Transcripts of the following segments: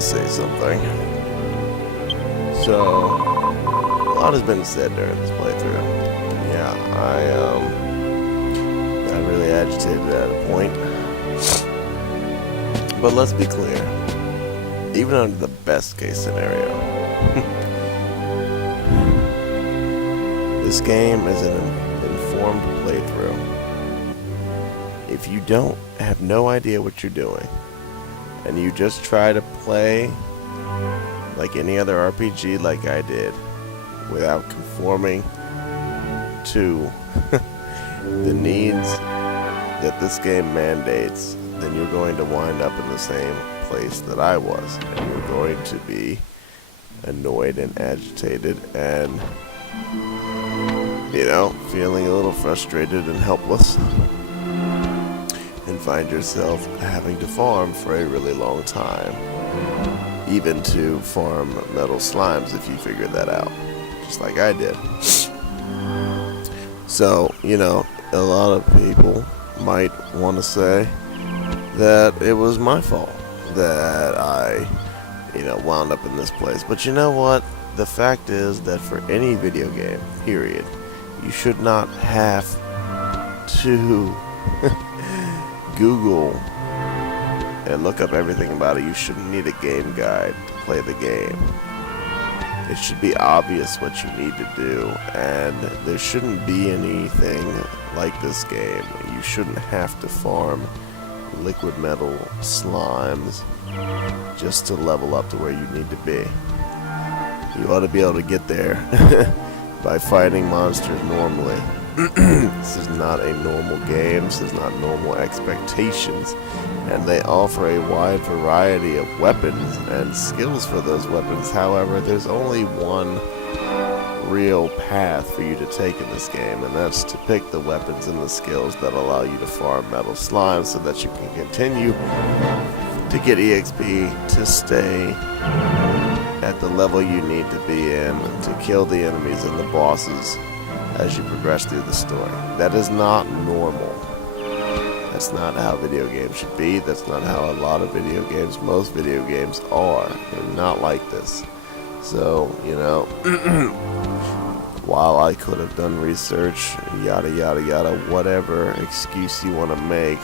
to say something. So, a lot has been said during this playthrough. Yeah, I got really agitated at a point. But let's be clear. Even under the best case scenario, this game is an informed playthrough. If you don't have no idea what you're doing, and you just try to play like any other RPG like I did, without conforming to the needs that this game mandates, then you're going to wind up in the same place that I was, and you're going to be annoyed and agitated and, you know, feeling a little frustrated and helpless, and find yourself having to farm for a really long time, even to farm metal slimes if you figure that out, just like I did. So, you know, a lot of people might want to say that it was my fault that I, you know, wound up in this place. But you know what? The fact is that for any video game, period, you should not have to Google and look up everything about it. You shouldn't need a game guide to play the game. It should be obvious what you need to do, and there shouldn't be anything like this game. You shouldn't have to farm liquid metal slimes just to level up to where you need to be. You ought to be able to get there by fighting monsters normally. This is not a normal game. This is not normal expectations. And they offer a wide variety of weapons and skills for those weapons. However, there's only one real path for you to take in this game, and that's to pick the weapons and the skills that allow you to farm metal slime so that you can continue to get EXP to stay at the level you need to be in to kill the enemies and the bosses as you progress through the story. That is not normal. That's not how video games should be. That's not how a lot of video games, most video games are. They're not like this. So, you know, while I could have done research, yada yada yada, whatever excuse you want to make,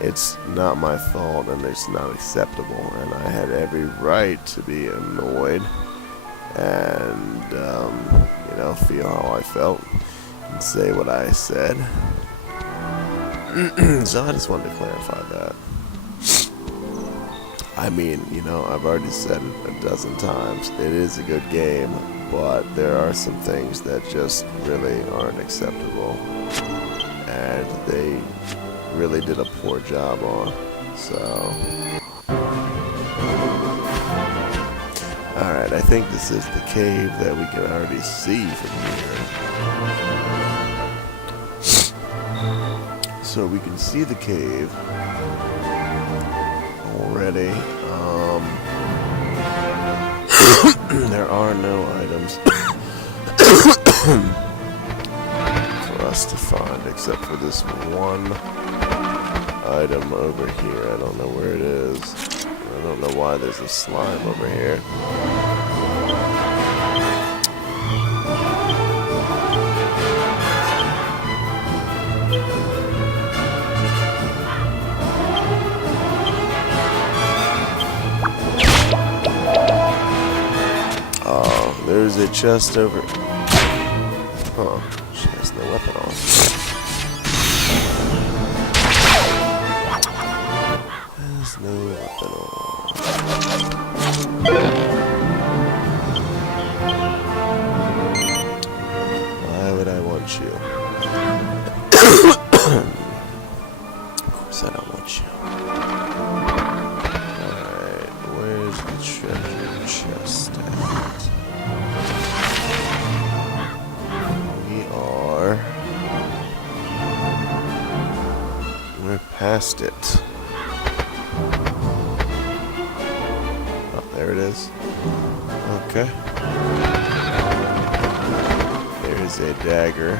it's not my fault and it's not acceptable, and I had every right to be annoyed and, you know, feel how I felt and say what I said. So I just wanted to clarify that. I mean, you know, I've already said it a dozen times. It is a good game, but there are some things that just really aren't acceptable, and they really did a poor job on. So, alright, I think this is the cave that we can already see from here. So we can see the cave already. There are no items for us to find except for this one item over here. I don't know where it is. I don't know why there's a slime over here. There's a chest over... Huh. She has no weapon on. There's no weapon on. Why would I want you? Of course I don't want you. Alright, where's the treasure chest at? We're past it. Oh, there it is. Okay. There's a dagger.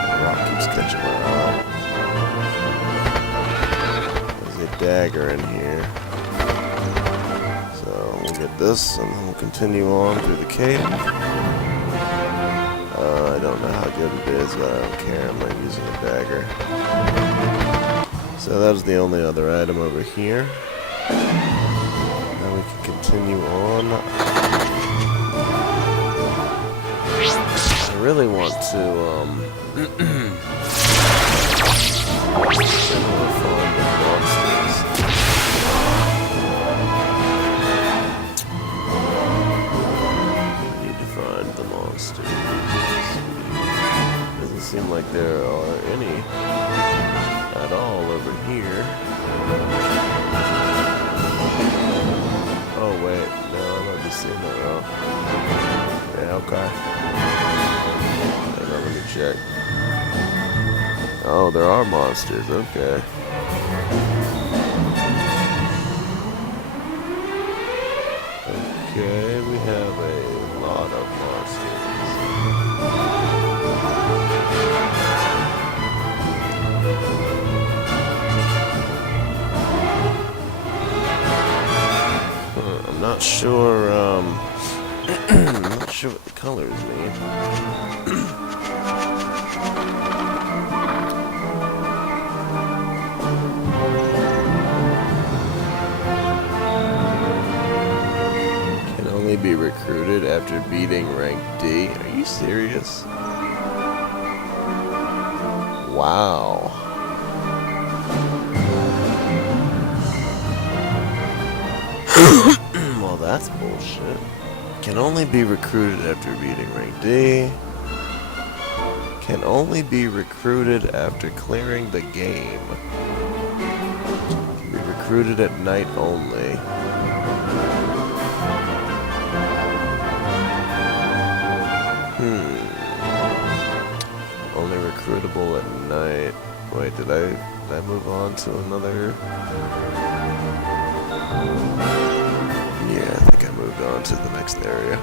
The rock keeps catching my eye. There's a dagger in here. So we'll get this, and then we'll continue on through the cave. I don't know how good it is, but I don't care. I'm not using a dagger. So that was the only other item over here. Now we can continue on. I really want to get more fun with monsters. I need to find the monsters. Doesn't seem like there are any at all over here. Oh wait, no, I might be seeing that wrong. Yeah, okay. Hang on, let me check. Oh, there are monsters, okay. Okay, we have a lot of monsters. I'm not sure, I'm not sure what the colors mean. Can only be recruited after beating rank D. Are you serious? Wow. Well, that's bullshit. Can only be recruited after beating rank D. Can only be recruited after clearing the game. Can be recruited at night only. Only recruitable at night. Wait, did I move on to another? Yeah, I think I moved on to the next area.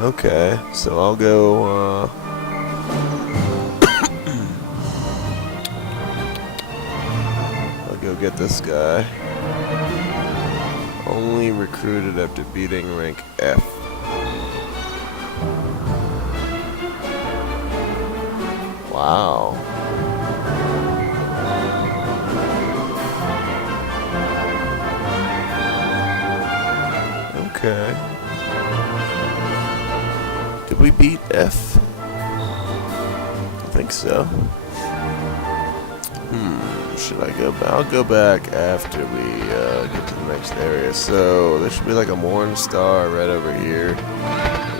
Okay, so I'll go, I'll go get this guy. Only recruited after beating rank F. Wow. Okay. Did we beat F? I think so. Should I go back? I'll go back after we get to the next area. So there should be like a morning star right over here.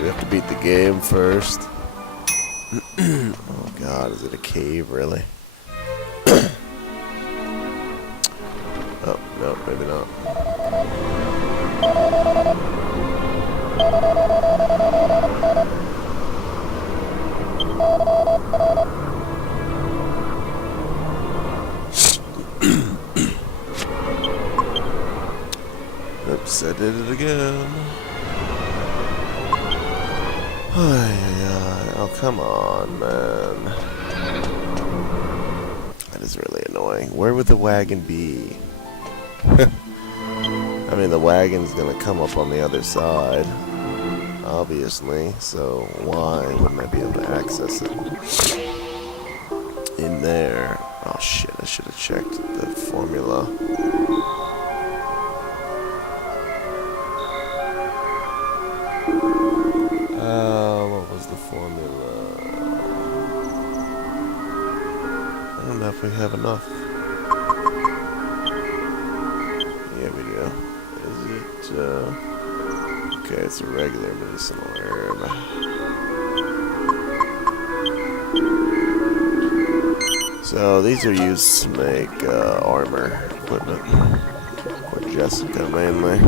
We have to beat the game first. Oh god, is it a cave really? Oh, no, maybe not. Oops, I did it again. Oh, come on, man. That is really annoying. Where would the wagon be? I mean, the wagon's gonna come up on the other side, obviously, so why wouldn't I be able to access it? In there. Oh shit, I should have checked the formula. What was the formula? I don't know if we have enough. Yeah, we do. Is it, okay, it's a regular medicinal herb. So, these are used to make, armor equipment. For Jessica, mainly.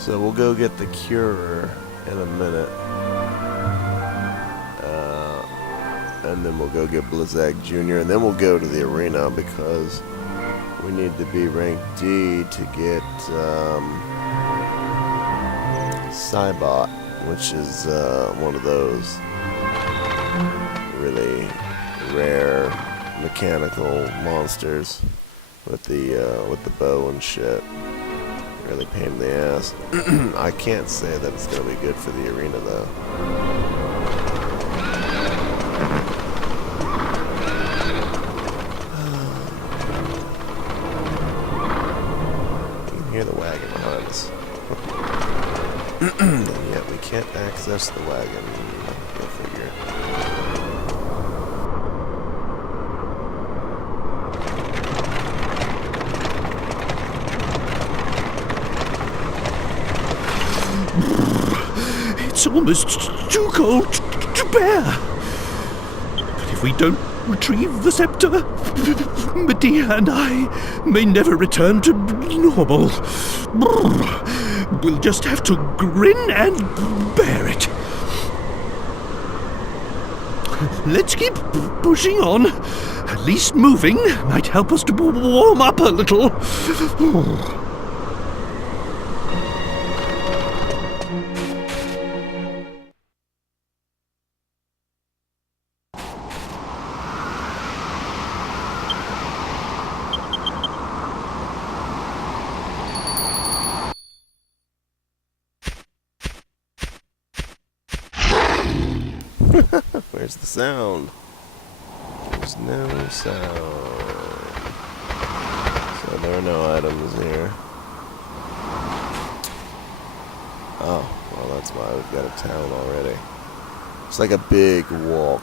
So we'll go get the Curer in a minute. And then we'll go get Blizzag Jr. And then we'll go to the arena because we need to be rank D to get Cybot, which is one of those really rare mechanical monsters with the bow and shit. Really pain in the ass. I can't say that it's gonna be good for the arena though. You can hear the wagon behind us. And yet we can't access the wagon. Go figure. It's almost too cold to bear. But if we don't retrieve the scepter, Medea and I may never return to normal. We'll just have to grin and bear it. Let's keep pushing on. At least moving might help us to warm up a little. Where's the sound? There's no sound. So there are no items here. Oh, well that's why we've got a town already. It's like a big walk.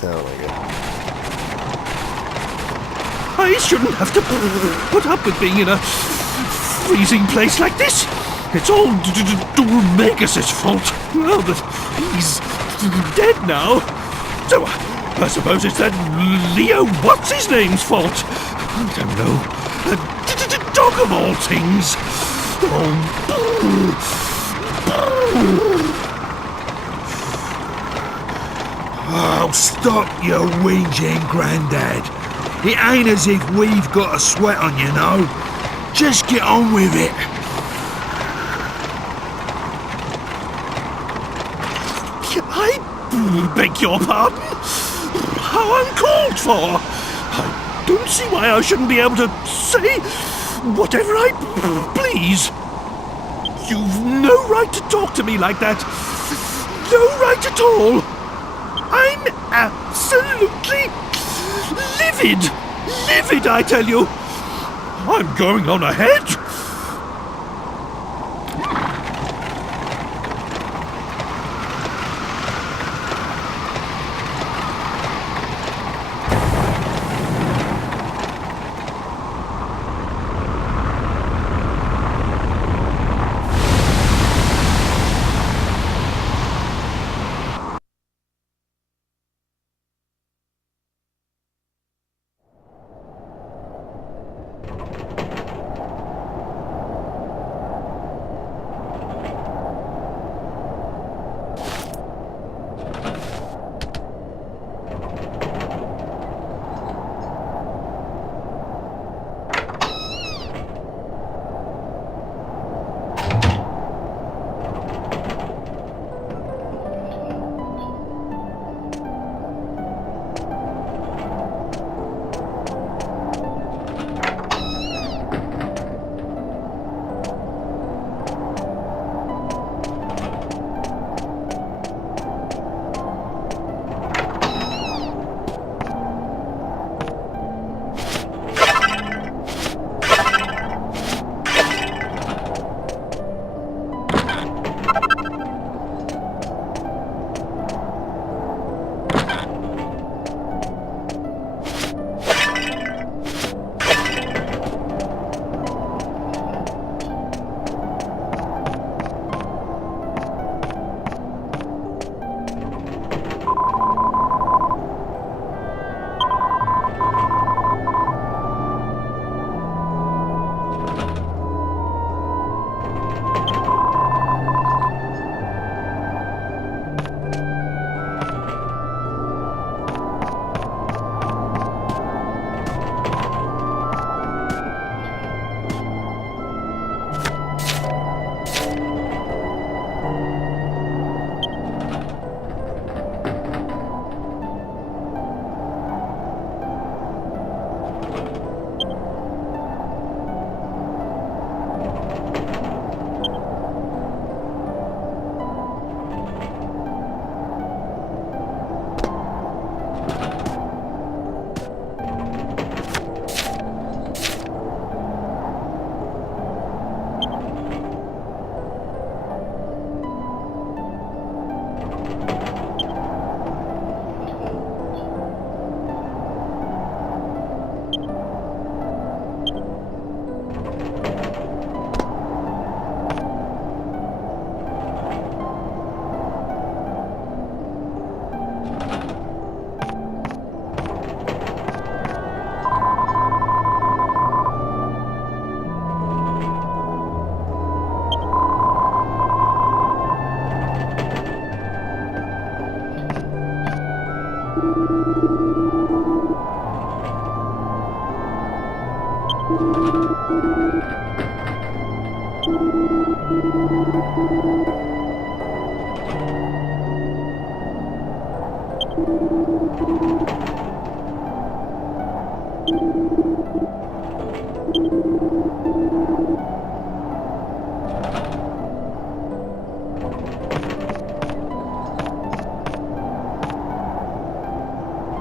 Town, I guess. I shouldn't have to put up with being in a freezing place like this. It's all Dormegas' fault. Well, but he's dead now. So I suppose it's that Leo what's-his-name's fault. I don't know. Dog of all things. Oh, stop your whinging, Grandad. It ain't as if we've got a sweat on, you know. Just get on with it. I beg your pardon? How uncalled for! I don't see why I shouldn't be able to say whatever I please. You've no right to talk to me like that. No right at all. I'm absolutely livid. Livid, I tell you. I'm going on ahead.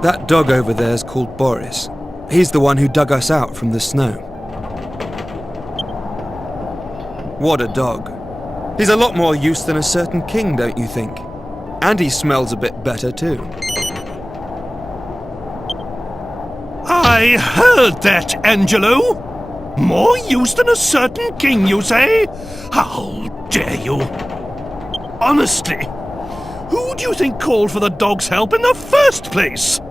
That dog over there's called Boris. He's the one who dug us out from the snow. What a dog. He's a lot more use than a certain king, don't you think? And he smells a bit better too. I heard that, Angelo. More use than a certain king, you say? How dare you? Honestly, who do you think called for the dog's help in the first place?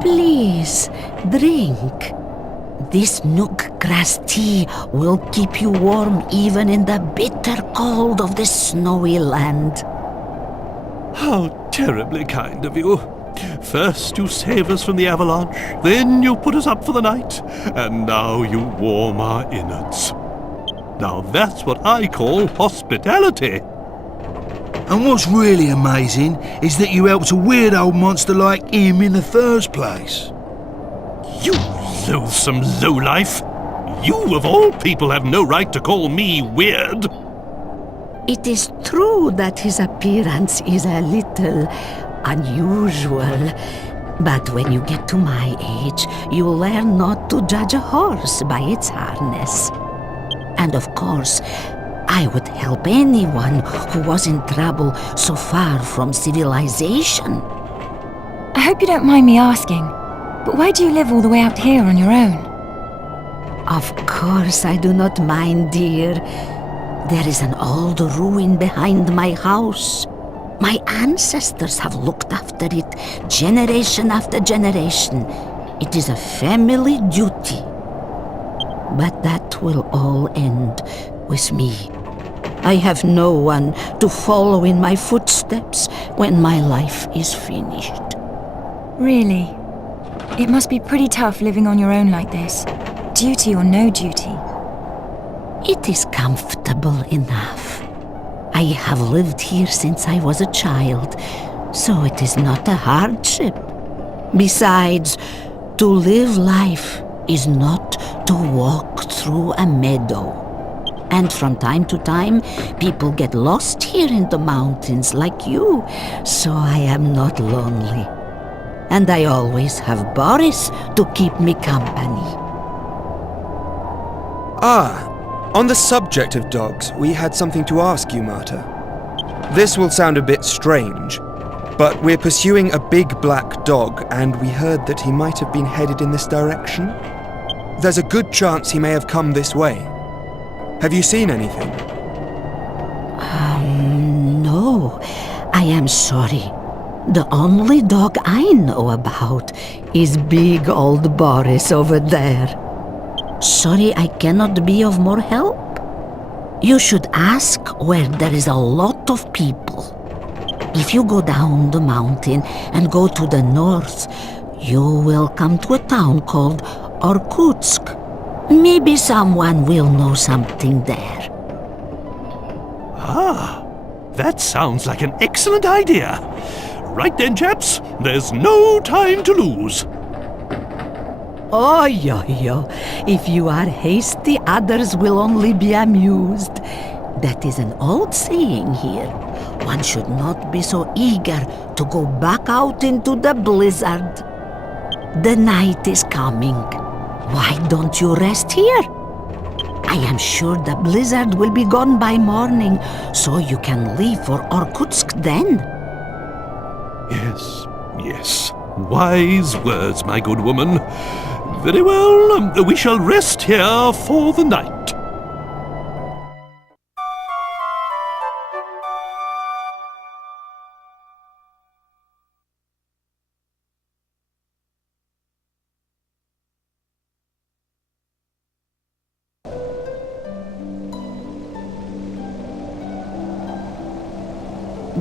Please, drink. This nook grass tea will keep you warm even in the bitter cold of the snowy land. How terribly kind of you. First you save us from the avalanche, then you put us up for the night, and now you warm our innards. Now that's what I call hospitality. And what's really amazing is that you helped a weird old monster like him in the first place. You loathsome lowlife! You, of all people, have no right to call me weird! It is true that his appearance is a little unusual, but when you get to my age, you learn not to judge a horse by its harness. And of course, I would help anyone who was in trouble so far from civilization. I hope you don't mind me asking, but why do you live all the way out here on your own? Of course I do not mind, dear. There is an old ruin behind my house. My ancestors have looked after it generation after generation. It is a family duty. But that will all end with me. I have no one to follow in my footsteps when my life is finished. Really? It must be pretty tough living on your own like this. Duty or no duty. It is comfortable enough. I have lived here since I was a child, so it is not a hardship. Besides, to live life is not to walk through a meadow. And from time to time, people get lost here in the mountains like you, so I am not lonely. And I always have Boris to keep me company. Ah, on the subject of dogs, we had something to ask you, Marta. This will sound a bit strange, but we're pursuing a big black dog, and we heard that he might have been headed in this direction. There's a good chance he may have come this way. Have you seen anything? No, I am sorry. The only dog I know about is big old Boris over there. Sorry I cannot be of more help. You should ask where there is a lot of people. If you go down the mountain and go to the north, you will come to a town called Irkutsk. Maybe someone will know something there. Ah, that sounds like an excellent idea. Right then, chaps, there's no time to lose. Oh, yo. If you are hasty, others will only be amused. That is an old saying here. One should not be so eager to go back out into the blizzard. The night is coming. Why don't you rest here? I am sure the blizzard will be gone by morning, so you can leave for Irkutsk then. Yes, Yes, wise words, my good woman. Very well, we shall rest here for the night.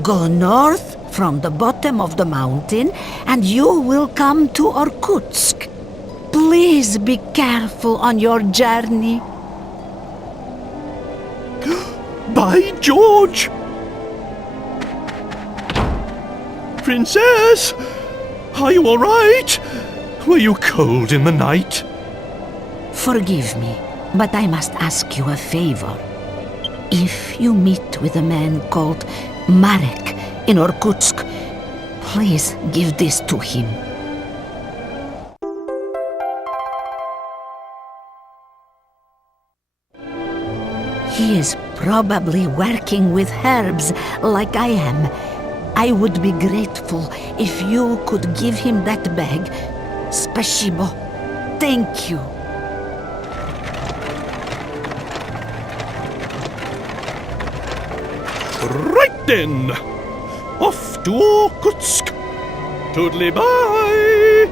Go north from the bottom of the mountain, and you will come to Irkutsk. Please be careful on your journey. By George! Princess! Are you all right? Were you cold in the night? Forgive me, but I must ask you a favor. If you meet with a man called Marek in Irkutsk, please give this to him. He is probably working with herbs like I am. I would be grateful if you could give him that bag. Spasibo. Thank you. Right then! Off to Irkutsk! Toodly bye!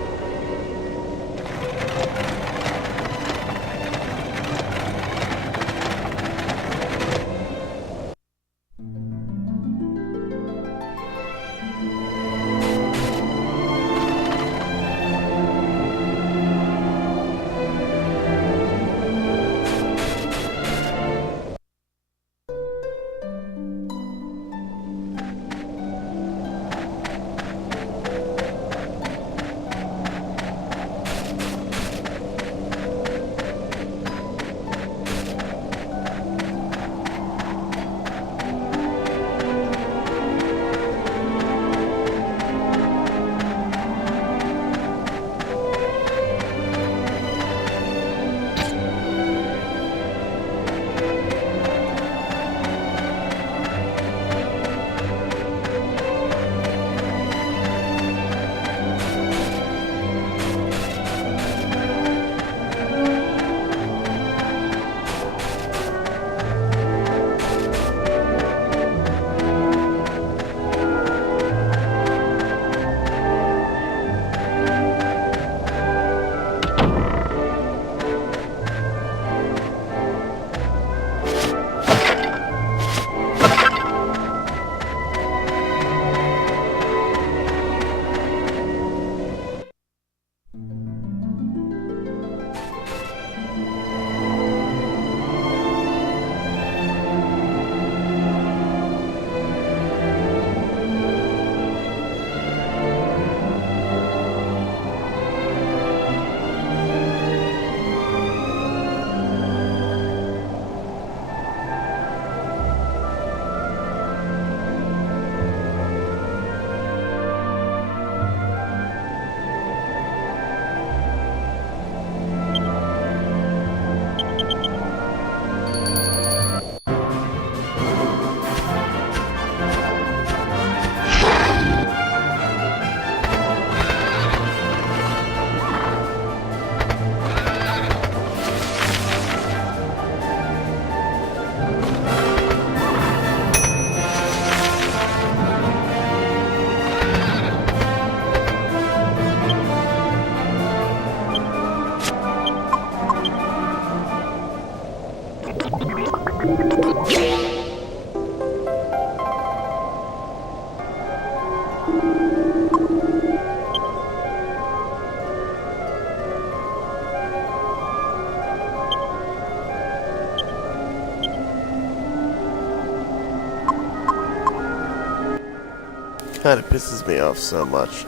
Kind of pisses me off so much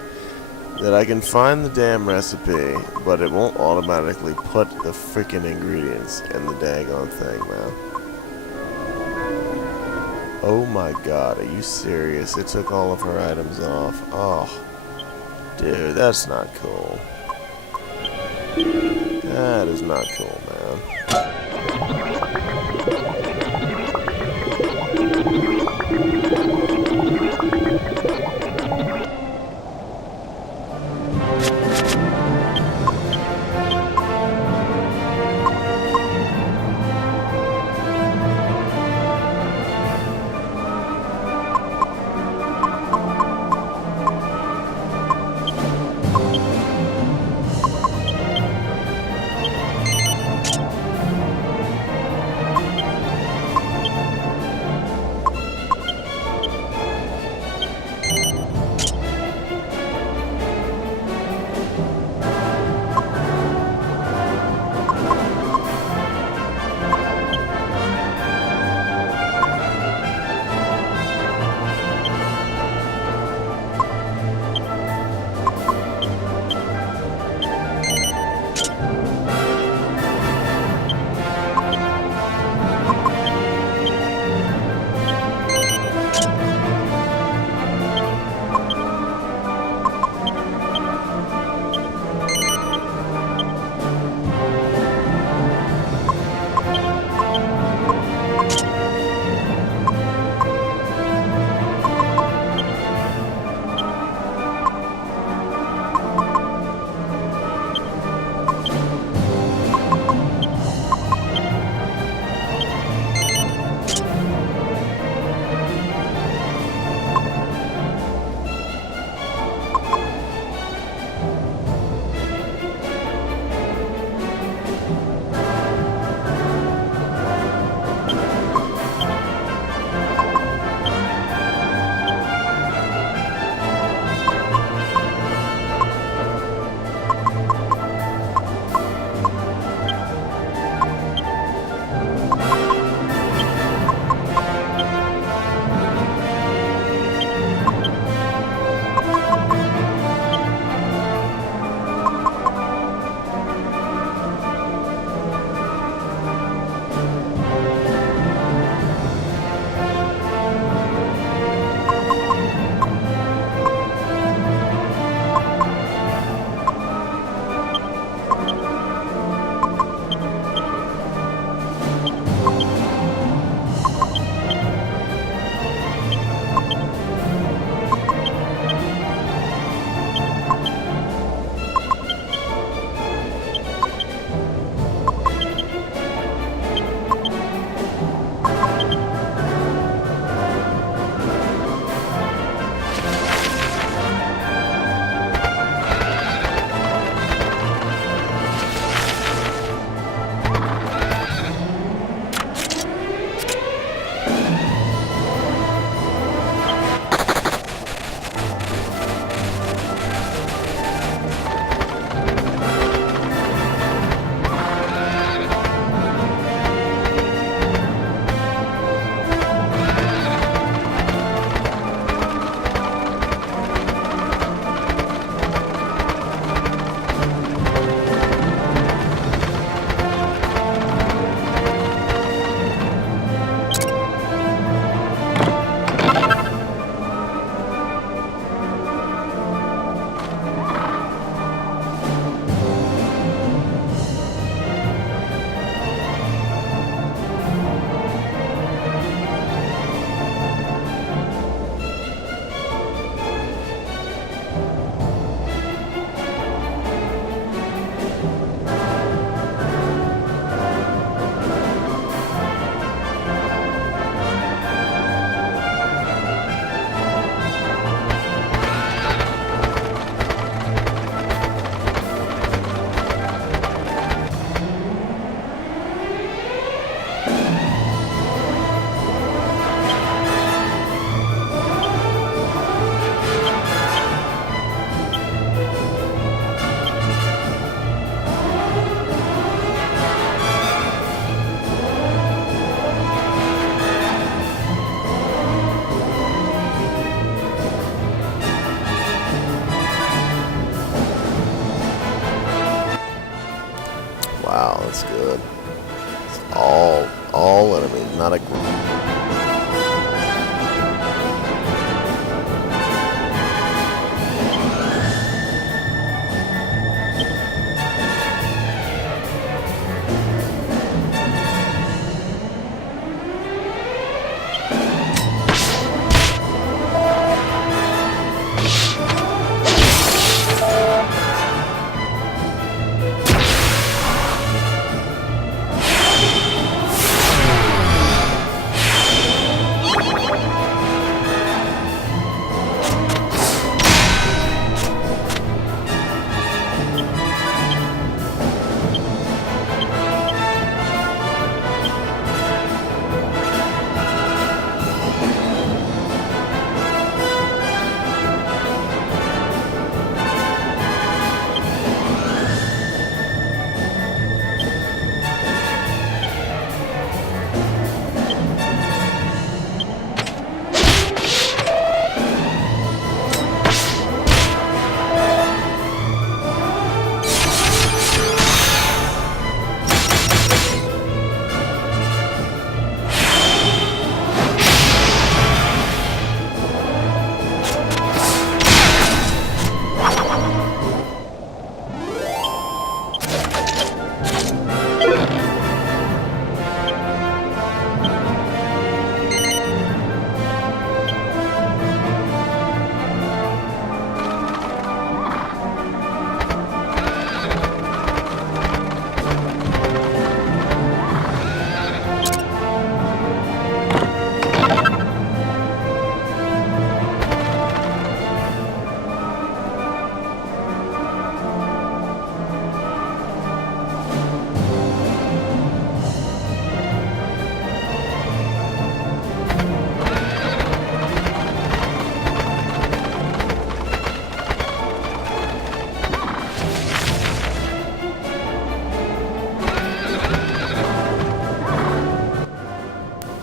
that I can find the damn recipe, but it won't automatically put the freaking ingredients in the daggone thing, man. Oh my god, are you serious? It took all of her items off. Oh, dude, that's not cool. That is not cool, man. That's good. It's all enemies, not a group.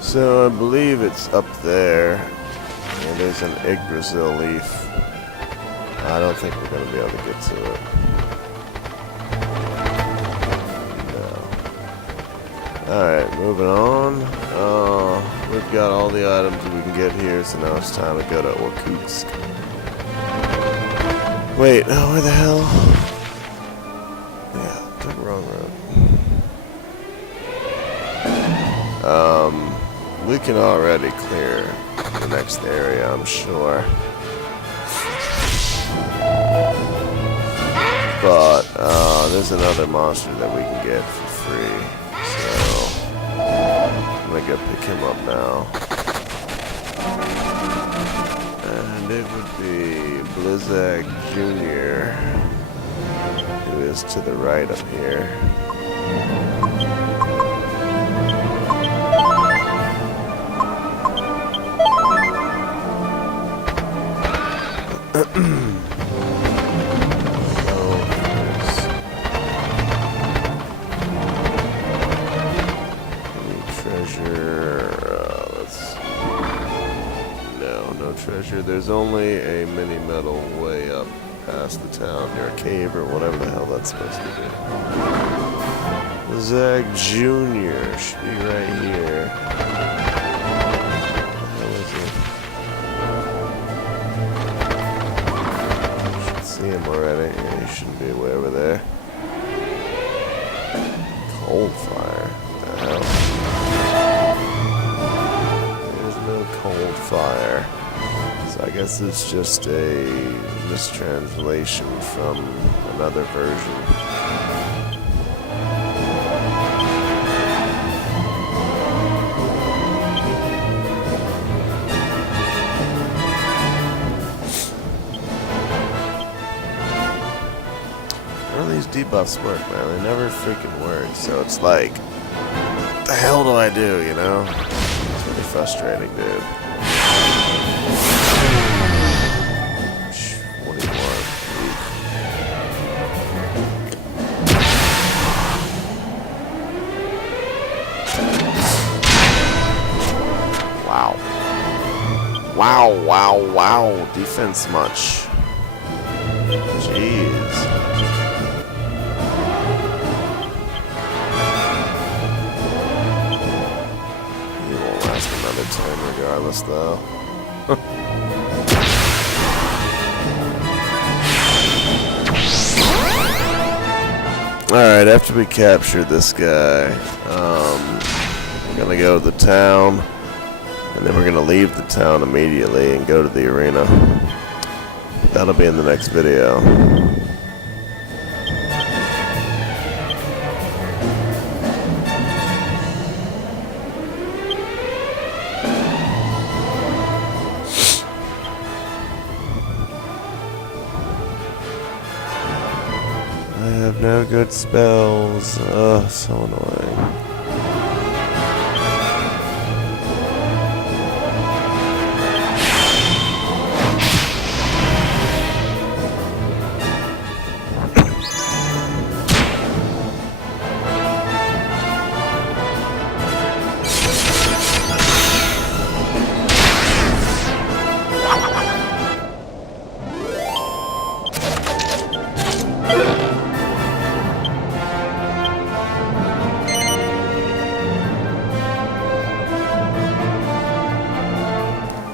So I believe it's up there, and there's an Yggdrasil leaf. I don't think we're going to be able to get to it. No. Alright, moving on. We've got all the items we can get here, so now it's time to go to Irkutsk. Wait, where the hell? Yeah, took the wrong road. We can already clear the next area, I'm sure. But, there's another monster that we can get for free. So, I'm gonna go pick him up now. And it would be Blizzag Jr., who is to the right up here. Treasure. There's only a mini medal way up past the town near a cave or whatever the hell that's supposed to be. Zag Jr. should be right here. Where is he? Should see him already. Yeah, he shouldn't be way over there. Cold fire. What the hell? There's no cold fire. I guess it's just a mistranslation from another version. None of these debuffs work, man. They never freaking work. So it's like, what the hell do I do, you know? It's really frustrating, dude. Wow. Defense much. Jeez. premise, though. Alright, after we capture this guy, we're gonna go to the town, and then we're gonna leave the town immediately and go to the arena. That'll be in the next video. I have no good spells. Ugh, so annoying.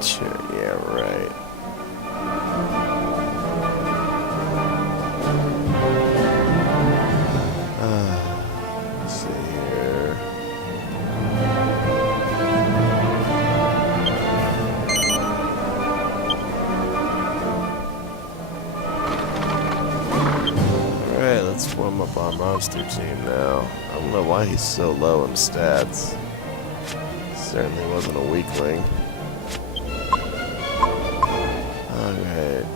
Sure, yeah, right. Let's see here. Alright, let's form up our monster team now. I don't know why he's so low in stats. Certainly wasn't a weakling. Alright.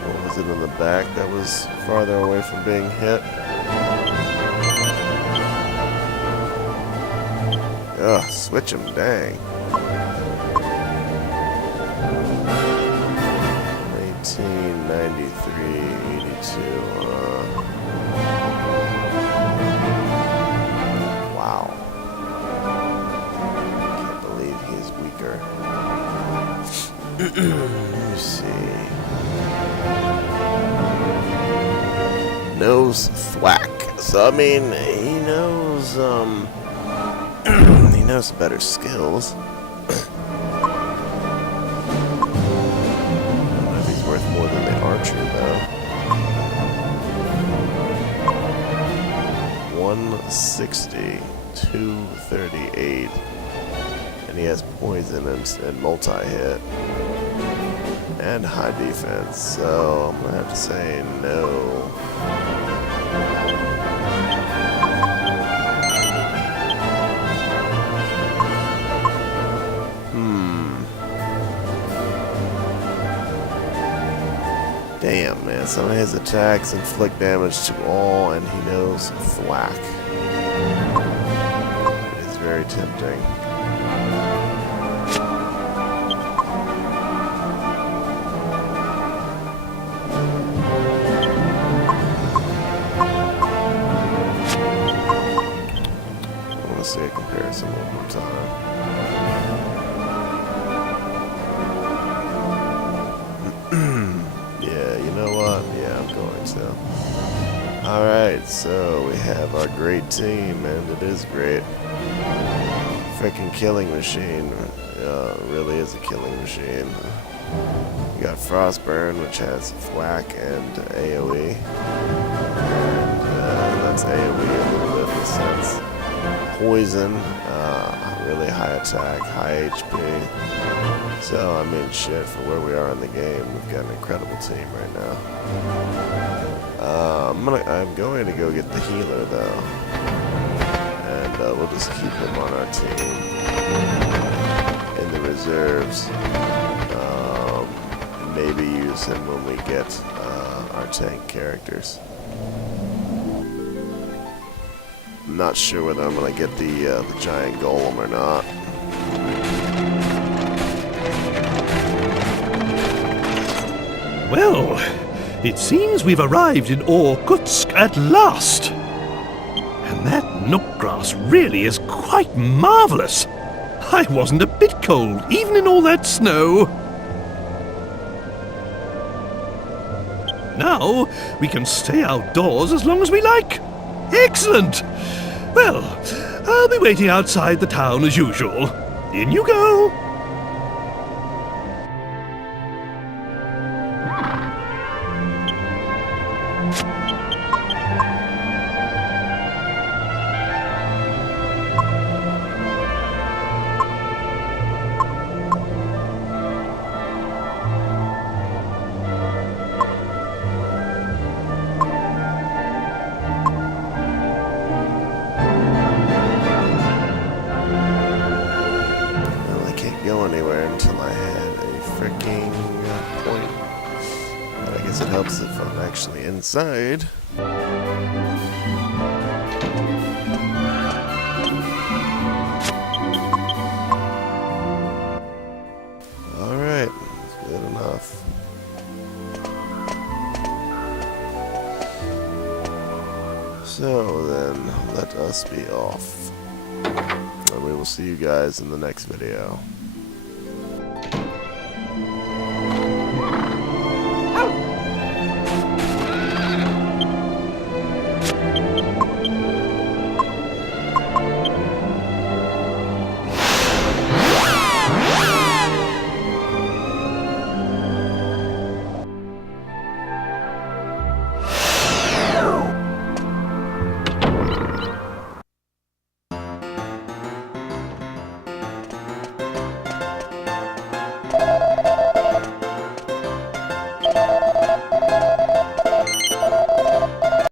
What was it in the back that was farther away from being hit? Ugh, switch him, dang. 1893, 82, wow. Can't believe he's weaker. Let me see. Knows thwack. So I mean, he knows he knows better skills. More than the archer, though. 160, 238, and he has poison and multi-hit, and high defense, so I'm gonna have to say no. Damn, man. Some of his attacks inflict damage to all, and he knows thwack. It is very tempting. I want to see a comparison one more time. Yeah, you know what? Yeah, I'm going to. Alright, so we have our great team, and it is great. Freaking killing machine. Really is a killing machine. You got Frostburn, which has thwack and AoE. And that's AoE a little bit in a sense. Poison, really high attack, high HP. So, I mean, shit, for where we are in the game, we've got an incredible team right now. I'm going to go get the healer, though. And we'll just keep him on our team. In the reserves. And maybe use him when we get our tank characters. I'm not sure whether I'm going to get the giant golem or not. Well, it seems we've arrived in Irkutsk at last. And that nook grass really is quite marvelous. I wasn't a bit cold, even in all that snow. Now we can stay outdoors as long as we like. Excellent! Well, I'll be waiting outside the town as usual. In you go! Go anywhere until I had a freaking point. But I guess it helps if I'm actually inside. Alright, that's good enough. So then, let us be off. And we will see you guys in the next video.